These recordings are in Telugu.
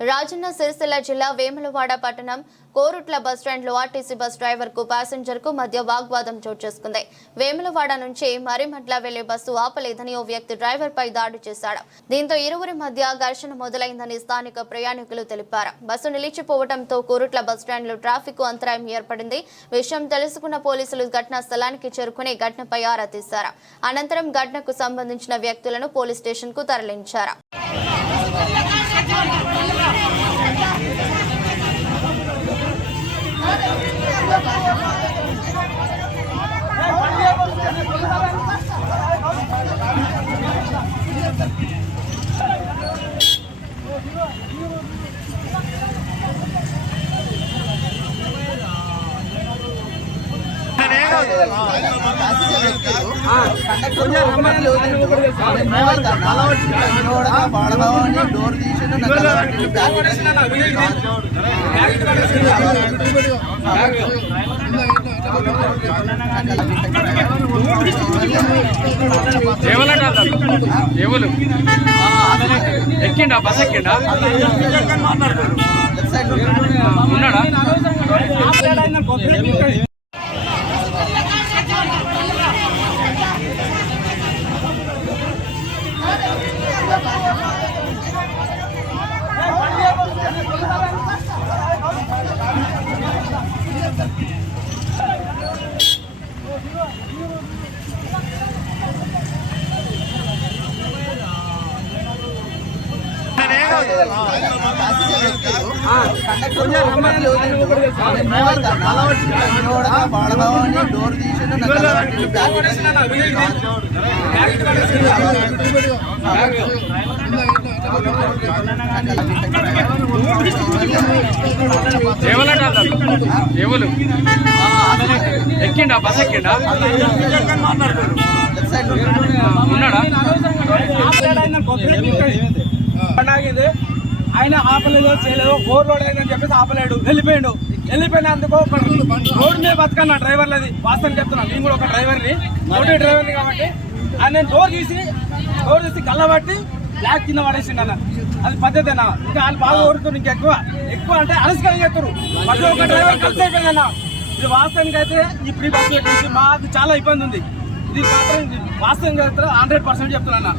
రాజన్న సిరిసిల్ల జిల్లా వేములవాడ పట్టణం కోరుట్ల బస్టాండ్లో ఆర్టీసీ బస్ డ్రైవర్ కు ప్యాసింజర్ కు మధ్య వాగ్వాదం చోటు చేసుకుంది. వేములవాడ నుంచి మరిమట్ల వెళ్లే బస్సు ఆపలేదని ఓ వ్యక్తి డ్రైవర్ పై దాడి చేశాడు. దీంతో ఇరువురి మధ్య ఘర్షణ మొదలైందని స్థానిక ప్రయాణికులు తెలిపారు. బస్సు నిలిచిపోవడంతో కోరుట్ల బస్టాండ్లో ట్రాఫిక్ అంతరాయం ఏర్పడింది. విషయం తెలుసుకున్న పోలీసులు ఘటనా స్థలానికి చేరుకుని ఘటనపై ఆరా తీశారు. అనంతరం ఘటనకు సంబంధించిన వ్యక్తులను పోలీస్ స్టేషన్ కు తరలించారు. డోర్ తీసి ఎక్కిండా బస్ ఎక్కిండా ఉన్నాడా డోర్ తీసి ఎక్కిండా బస్ ఎక్కిండా ఉన్నాడా ఆయన ఆపలేదు చేయలేదు ఓవర్ లోడ్ అయిందని చెప్పేసి ఆపలేడు వెళ్ళిపోయినందుకు రోడ్ మీద బతకన్నా డ్రైవర్లది వాస్తవం చెప్తున్నాను. నేను కూడా ఒక డ్రైవర్ని కాబట్టి ఆయన నేను డోర్ తీసి కళ్ళబట్టి బ్లాక్ కింద పడేసిండు అన్న. అది పద్ధతేనా? ఇంకా వాళ్ళు బాగా ఓడుతున్నారు. ఇంకా ఎక్కువ అంటే అలసికలు చేస్తారు. ప్రతి ఒక్క డ్రైవర్ కలిసి అయిపోయిందన్న. ఇది వాస్తవానికి అయితే ఈ ఫ్రీ బస్ గురించి మాకు చాలా ఇబ్బంది ఉంది. ఇది మాత్రం వాస్తవంగా 100% చెప్తున్నా.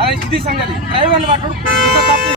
అదే ఇది సంగతి. డ్రైవర్ని పట్టుడు